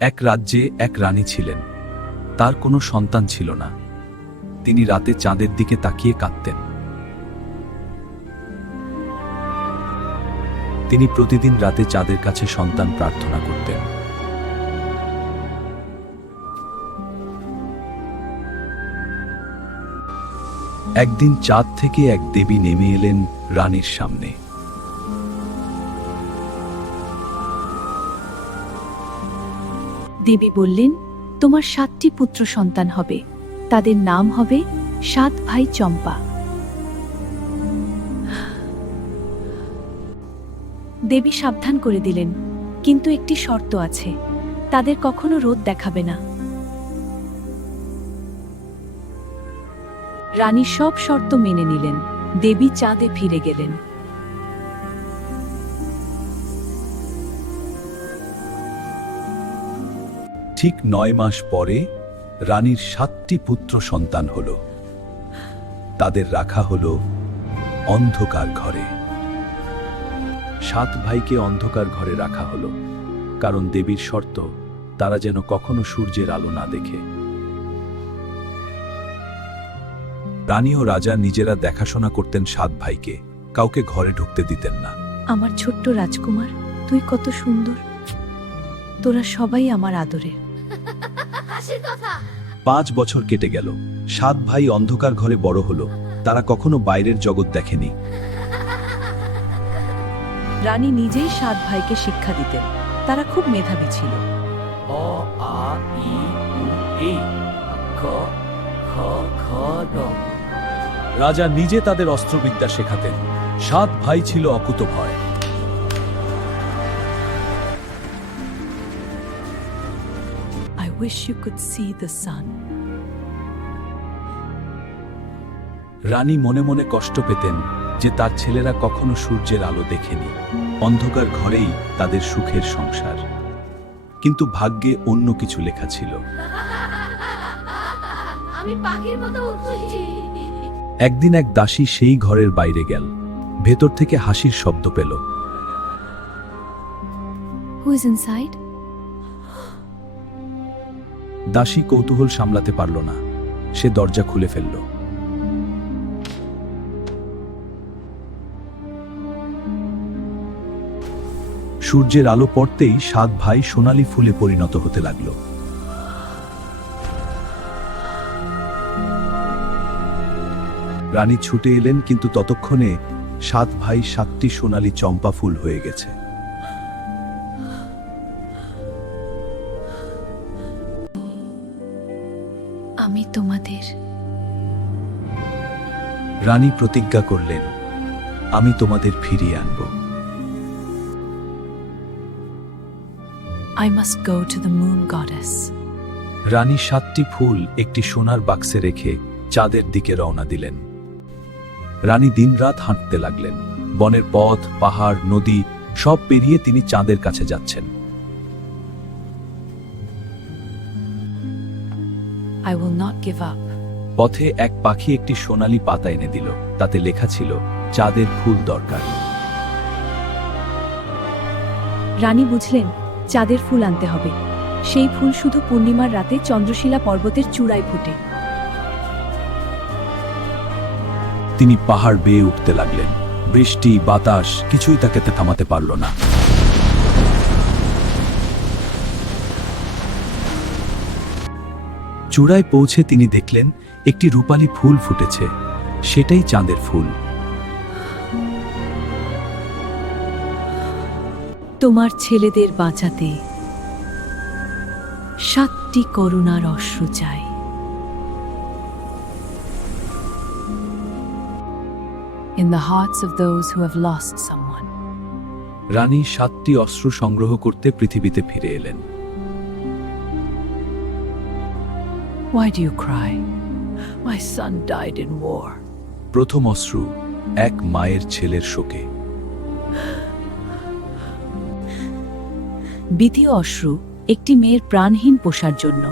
এক রাজ্যে এক রানী ছিলেন। তার কোনো সন্তান ছিল না। তিনি রাতে চাঁদের দিকে তাকিয়ে কাঁদতেন। তিনি প্রতিদিন রাতে চাঁদের কাছে সন্তান প্রার্থনা করতেন। একদিন চাঁদ থেকে এক দেবী নেমে এলেন রানীর সামনে। দেবী বললেন, তোমার 7টি পুত্র সন্তান হবে। তাদের নাম হবে 7 ভাই চম্পা। দেবী সাবধান করে দিলেন, কিন্তু একটি শর্ত আছে, তাদের কখনো রোদ দেখাবে না। রানী সব শর্ত মেনে নিলেন। দেবী চাঁদে ফিরে গেলেন। ঠিক 9 মাস পরে রানীর 7টি পুত্র সন্তান হল। তাদের রাখা হল অন্ধকার ঘরে। 7 ভাইকে অন্ধকার ঘরে রাখা হলো, কারণ দেবীর শর্ত, তারা যেন কখনো সূর্যের আলো না দেখে। রানী ও রাজা নিজেরা দেখাশোনা করতেন 7 ভাইকে, কাউকে ঘরে ঢুকতে দিতেন না। আমার ছোট্ট রাজকুমার, তুই কত সুন্দর। তোরা সবাই আমার আদরের। 5 বছর কেটে গেল। 7 ভাই অন্ধকার ঘরে বড় হলো। তারা কখনো বাইরের জগৎ দেখেনি। রানী নিজেই 7 ভাইকে শিক্ষা দিতেন। তারা খুব মেধাবী ছিল। অ আ ই উ এ ক খ খ গ। রাজা নিজে তাদের অস্ত্রবিদ্যা শেখাতেন। 7 ভাই ছিল অকুতভয়। I wish you could see the sun. রানী মনে মনে কষ্ট পেতেন যে তার ছেলেরা কখনো সূর্যের আলো দেখেনি। অন্ধকার ঘরেই তাদের সুখের সংসার। কিন্তু ভাগ্যে অন্য কিছু লেখা ছিল। আমি পাখির মতো উঠছি। একদিন এক দাসী সেই ঘরের বাইরে গেল। ভেতর থেকে হাসির শব্দ পেল। Who is inside? দাসী কৌতূহল সামলাতে পারল না। সে দরজা খুলে ফেলল। সূর্যের আলো পড়তেই 7 ভাই সোনালী ফুলে পরিণত হতে লাগলো। রানী ছুটে এলেন, কিন্তু ততক্ষণে 7 ভাই 7টি সোনালী চম্পা ফুল হয়ে গেছে। আমি তোমাদের। রানী প্রতিজ্ঞা করলেন, আমি তোমাদের ফিরিয়ে আনব। I must go to the moon goddess. রানী 7টি ফুল একটি সোনার বাক্সে রেখে চাঁদের দিকে রওনা দিলেন। রানী দিনরাত হাঁটতে লাগলেন। বনের পথ, পাহাড়, নদী সব পেরিয়ে তিনি চাঁদের কাছে যাচ্ছেন। I will not give up. পথে এক পাখি একটি সোনালী পাতা এনে দিল। তাতে লেখা ছিল, চাঁদের ফুল দরকার। রানী বুঝলেন, চাঁদের ফুল আনতে হবে। সেই ফুল শুধু পূর্ণিমার রাতে চন্দ্রশিলা পর্বতের চূড়ায় ফোটে। তিনি পাহাড় বেয়ে উঠতে লাগলেন। বৃষ্টি, বাতাস কিছুই তাকে থামাতে পারল না। চূড়ায় পৌঁছে তিনি দেখলেন একটি রূপালী ফুল ফুটেছে। সেটাই চাঁদের ফুল। তোমার ছেলেদের বাঁচাতে 7টি করুণার অশ্রু চাই। In the hearts of those who have lost someone. রানী 7টি অশ্রু সংগ্রহ করতে পৃথিবীতে ফিরে এলেন। Why do you cry? My son died in war. প্রথম অশ্রু এক মায়ের ছেলের শোকে। দ্বিতীয় অশ্রু একটি মেয়ের প্রাণহীন পোষার জন্য।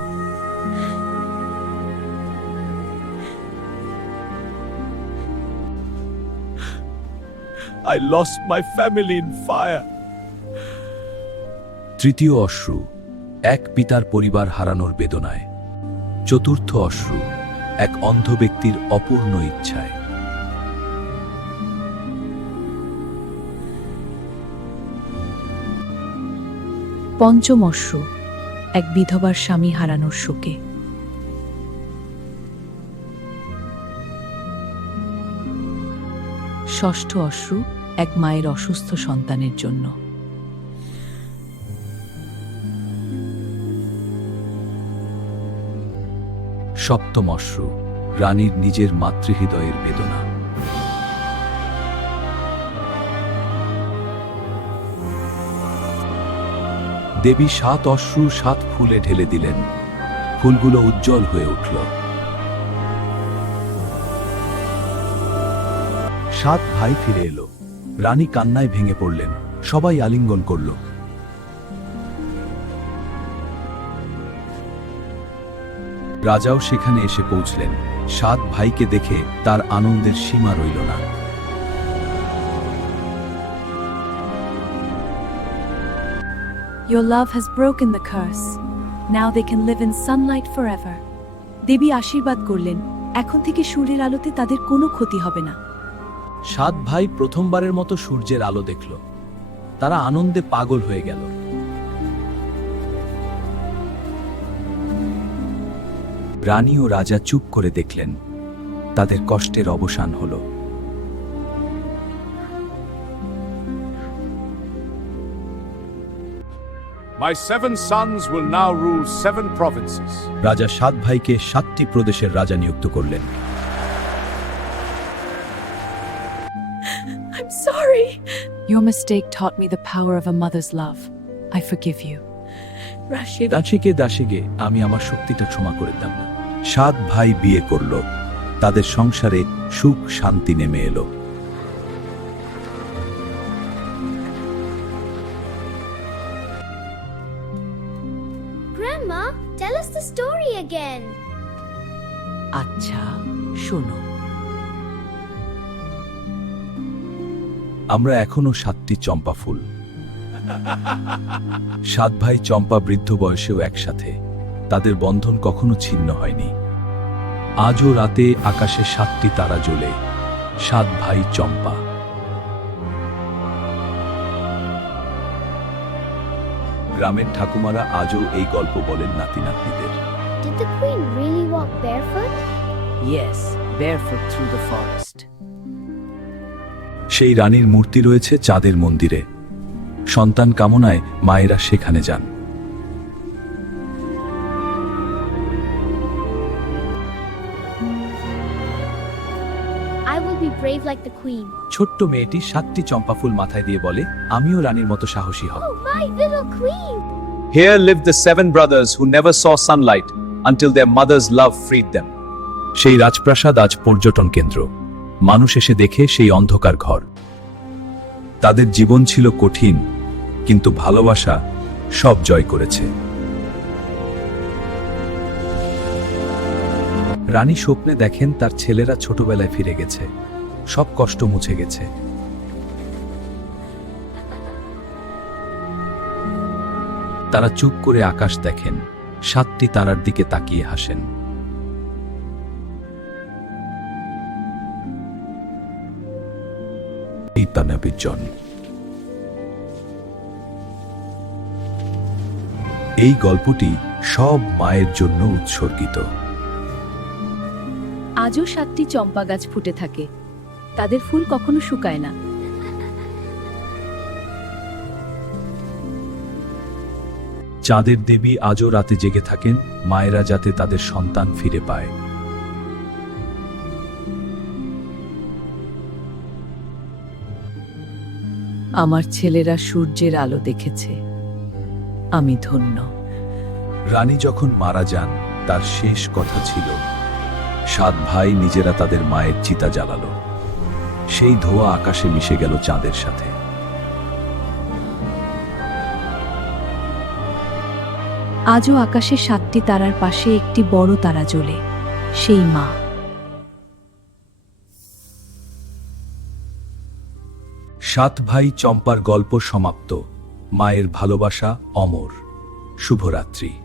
I lost my family in fire. তৃতীয় অশ্রু এক পিতার পরিবার হারানোর বেদনায়, চতুর্থ অশ্রু এক অন্ধ ব্যক্তির অপূর্ণ ইচ্ছায়। পঞ্চম অশ্রু এক বিধবার স্বামী হারানোর শোকে। ষষ্ঠ অশ্রু এক মায়ের অসুস্থ সন্তানের জন্য। সপ্তম অশ্রু রানীর নিজের মাতৃহৃদয়ের বেদনা। দেবী 7 অশ্রু 7 ফুলে ঢেলে দিলেন, ফুলগুলো উজ্জ্বল হয়ে উঠল। 7 ভাই ফিরে এলো, রানী কান্নায় ভেঙে পড়লেন, সবাই আলিঙ্গন করল। রাজাও সেখানে এসে পৌঁছলেন, 7 ভাইকে দেখে তার আনন্দের সীমা রইল না। Your love has broken the curse. Now they can live in sunlight forever. দেবী আশীর্বাদ করলেন, এখন থেকে সূর্যের আলোতে তাদের কোনো ক্ষতি হবে না। 7 ভাই প্রথমবারের মতো সূর্যের আলো দেখল, তারা আনন্দে পাগল হয়ে গেল। রানী ও রাজা চুপ করে দেখলেন, তাদের কষ্টের অবসান হলো। My 7 sons will now rule 7 provinces. রাজা 7 ভাইকে 7টি প্রদেশের রাজা নিযুক্ত করলেন। I'm sorry. Your mistake taught me the power of a mother's love. I forgive you. Rashid. দাসীকে দাসীকে আমি আমার শক্তিটা ক্ষমা করে দিলাম না। 7 ভাই বিয়ে করল, তাদের সংসারে সুখ শান্তি নেমে এলো। Grandma, tell us the story again. আচ্ছা, শোনো। আমরা এখনো 7টি চম্পা ফুল। 7 ভাই চম্পা বৃদ্ধ বয়সেও একসাথে, তাদের বন্ধন কখনো ছিন্ন হয়নি। আজও রাতে আকাশে 7টি তারা জ্বলে, 7 ভাই চম্পা। গ্রামের ঠাকুমারা আজও এই গল্প বলেন নাতি নাতনিদের। Did the queen really walk barefoot? Yes, barefoot through the forest. সেই রানীর মূর্তি রয়েছে চাঁদের মন্দিরে, সন্তান কামনায় মায়েরা সেখানে যান। I will be brave like the queen. ছোট্ট মেয়েটি 7টি চম্পা ফুল মাথায় দিয়ে বলে, আমিও রানীর মতো সাহসী হব। Oh, my little queen! Here lived the 7 brothers who never saw sunlight until their mother's love freed them. সেই রাজপ্রাসাদ আজ পর্যটন কেন্দ্র, মানুষ এসে দেখে সেই অন্ধকার ঘর। তাদের জীবন ছিল কঠিন, কিন্তু ভালোবাসা সব জয় করেছে। রানী স্বপ্নে দেখেন তার ছেলেরা ছোটবেলায় ফিরে গেছে, সব কষ্ট মুছে গেছে। তারা চুপ করে আকাশ দেখেন, 7টি তারার দিকে তাকিয়ে হাসেন। এই গল্পটি সব মায়ের জন্য উৎসর্গিত। আজও 7টি চম্পা গাছ ফুটে থাকে, তাদের ফুল কখনো শুকায় না। চাঁদের দেবী আজও রাতে জেগে থাকেন, মায়েরা যাতে তাদের সন্তান ফিরে পায়। আমার ছেলেরা সূর্যের আলো দেখেছে, আমি ধন্য। রানী যখন মারা যান, তার শেষ কথা ছিল, 7 ভাই নিজেরা তাদের মায়ের চিতা জ্বালালো, সেই ধোঁয়া আকাশে মিশে গেল চাঁদের সাথে। আজও আকাশে 7টি তারার পাশে একটি বড় তারা জ্বলে, সেই মা। 7 ভাই চম্পার গল্প সমাপ্ত, মায়ের ভালোবাসা অমর। শুভরাত্রি।